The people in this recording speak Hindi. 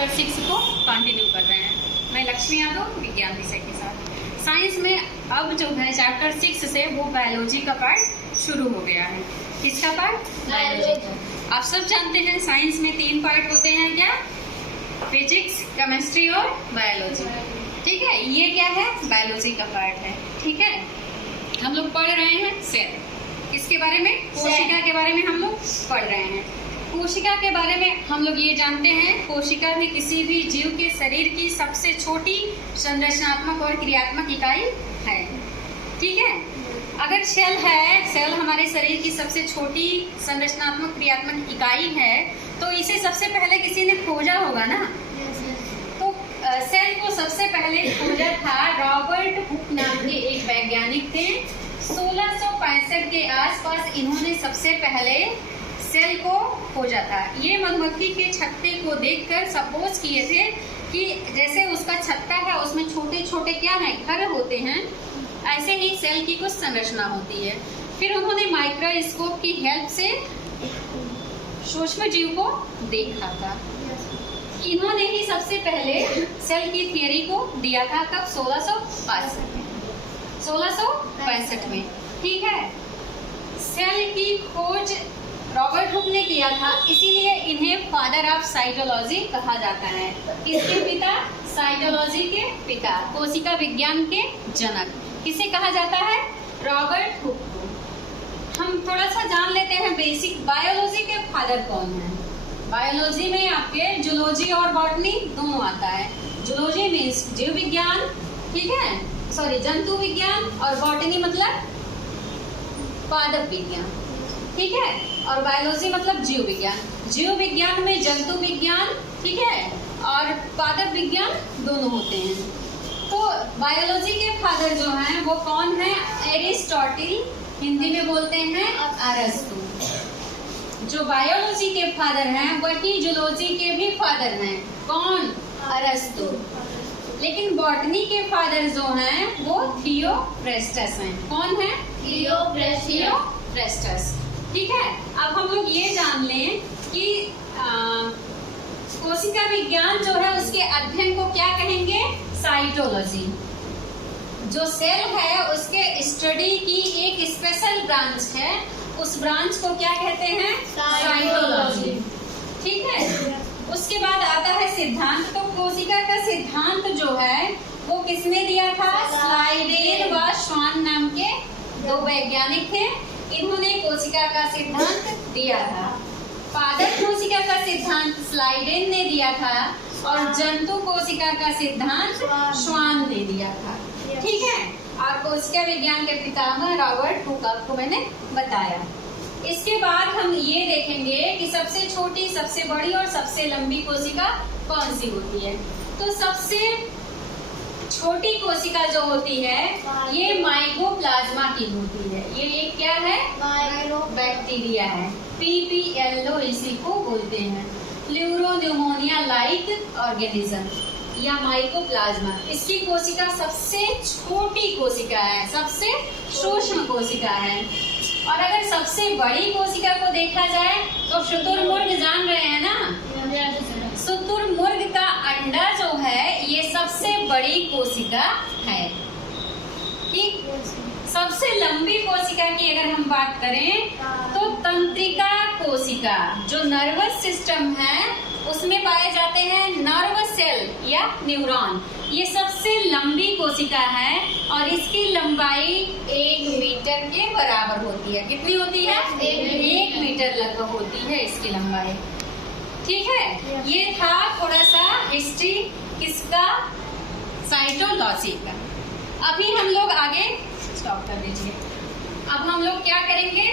चैप्टर 6 को कंटिन्यू कर रहे हैं। मैं लक्ष्मी यादव, विज्ञान विषय के साथ। साइंस में अब जो है चैप्टर 6 से वो बायोलॉजी का पार्ट शुरू हो गया है। किसका पार्ट? बायोलॉजी। आप सब जानते हैं साइंस में 3 पार्ट होते हैं, क्या? फिजिक्स, केमिस्ट्री और बायोलॉजी। ठीक है, ये क्या है? बायोलॉजी का पार्ट है। ठीक है, हम लोग पढ़ रहे हैं सेल। किसके बारे में? कोशिका के बारे में हम लोग पढ़ रहे हैं। कोशिका के बारे में हम लोग ये जानते हैं, कोशिका भी किसी भी जीव के शरीर की सबसे छोटी संरचनात्मक और क्रियात्मक इकाई है। ठीक है, अगर सेल है, सेल हमारे शरीर की सबसे छोटी संरचनात्मक क्रियात्मक इकाई है, तो इसे सबसे पहले किसी ने खोजा होगा ना। तो सेल को सबसे पहले खोजा था रॉबर्ट हुक नाम के एक वैज्ञानिक थे। 1665 के आसपास इन्होंने सबसे पहले सेल को खोजा था। ये मधुमक्खी के छत्ते को देखकर सपोज किए थे कि जैसे उसका छत्ता है उसमें छोटे छोटे क्या है, घर होते हैं, ऐसे ही सेल की कुछ संरचना होती है। फिर उन्होंने माइक्रोस्कोप की हेल्प से सूक्ष्म जीव को देखा था। इन्होंने ही सबसे पहले सेल की थियरी को दिया था। कब? 1665 में। ठीक है, सेल की खोज रॉबर्ट हुक ने किया था, इसीलिए इन्हें फादर ऑफ साइटोलॉजी कहा जाता है। किसके पिता? साइटोलॉजी के पिता, कोशिका विज्ञान के जनक। किसे कहा जाता है? रॉबर्ट हुक को। हम थोड़ा सा जान लेते हैं बेसिक, बायोलॉजी के फादर कौन है। बायोलॉजी में आपके जूलॉजी और बॉटनी दोनों आता है। जूलॉजी मीन्स जीव विज्ञान, ठीक है, सॉरी जंतु विज्ञान, और बॉटनी मतलब पादप विज्ञान। ठीक है, और बायोलॉजी मतलब जीव विज्ञान। जीव विज्ञान में जंतु विज्ञान, ठीक है, और पादप विज्ञान दोनों होते हैं। तो बायोलॉजी के फादर जो हैं वो कौन है? एरिस्टोटल, हिंदी में बोलते हैं अरस्तु। जो बायोलॉजी के फादर हैं वही जूलॉजी के भी फादर हैं। कौन? अरस्तु। लेकिन बॉटनी के फादर जो हैं वो थियोफ्रेस्टस हैं। कौन है? थियोफ्रेस्टस। ठीक है, अब हम लोग ये जान लें कि कोशिका विज्ञान जो है उसके अध्ययन को क्या कहेंगे? साइटोलॉजी। जो सेल है उसके स्टडी की एक स्पेशल ब्रांच है, उस ब्रांच को क्या कहते हैं? साइटोलॉजी। ठीक है, उसके बाद आता है सिद्धांत। तो कोशिका का सिद्धांत जो है वो किसने दिया था? स्लाइडेन व श्वान नाम के 2 वैज्ञानिक थे। इन्होंने कोशिका का सिद्धांत दिया था। पादप कोशिका का सिद्धांत स्लाइडेन ने दिया था और जंतु कोशिका का सिद्धांत श्वान ने दिया था। ठीक है, और कोशिका विज्ञान के पितामह रॉबर्ट हुक आपको मैंने बताया। इसके बाद हम ये देखेंगे कि सबसे छोटी, सबसे बड़ी और सबसे लंबी कोशिका कौन सी होती है। तो सबसे छोटी कोशिका जो होती है ये माइकोप्लाज्मा की होती है। ये एक क्या है? बैक्टीरिया है। PPLO इसी को बोलते हैं, प्लूरोन्यूमोनिया लाइक ऑर्गेनिज्म या माइकोप्लाज्मा। इसकी कोशिका सबसे छोटी कोशिका है, सबसे सूक्ष्म कोशिका है। और अगर सबसे बड़ी कोशिका को देखा जाए तो शुतुरमुर्ग जान रहे हैं ना, शुतुरमुर्ग का अंडा जो है ये सबसे बड़ी कोशिका है। ठीक, सबसे लंबी कोशिका की अगर हम बात करें तो तंत्रिका कोशिका, जो नर्वस सिस्टम है उसमें पाए जाते हैं नर्व सेल या न्यूरॉन। ये सबसे लंबी कोशिका है और इसकी लंबाई 1 मीटर के बराबर होती है। कितनी होती है? 1 मीटर लगभग होती है इसकी लंबाई। ठीक है, ये था थोड़ा सा हिस्ट्री किसका? साइटोलॉजी का। अभी हम लोग आगे स्टॉप कर दीजिए। अब हम लोग क्या करेंगे?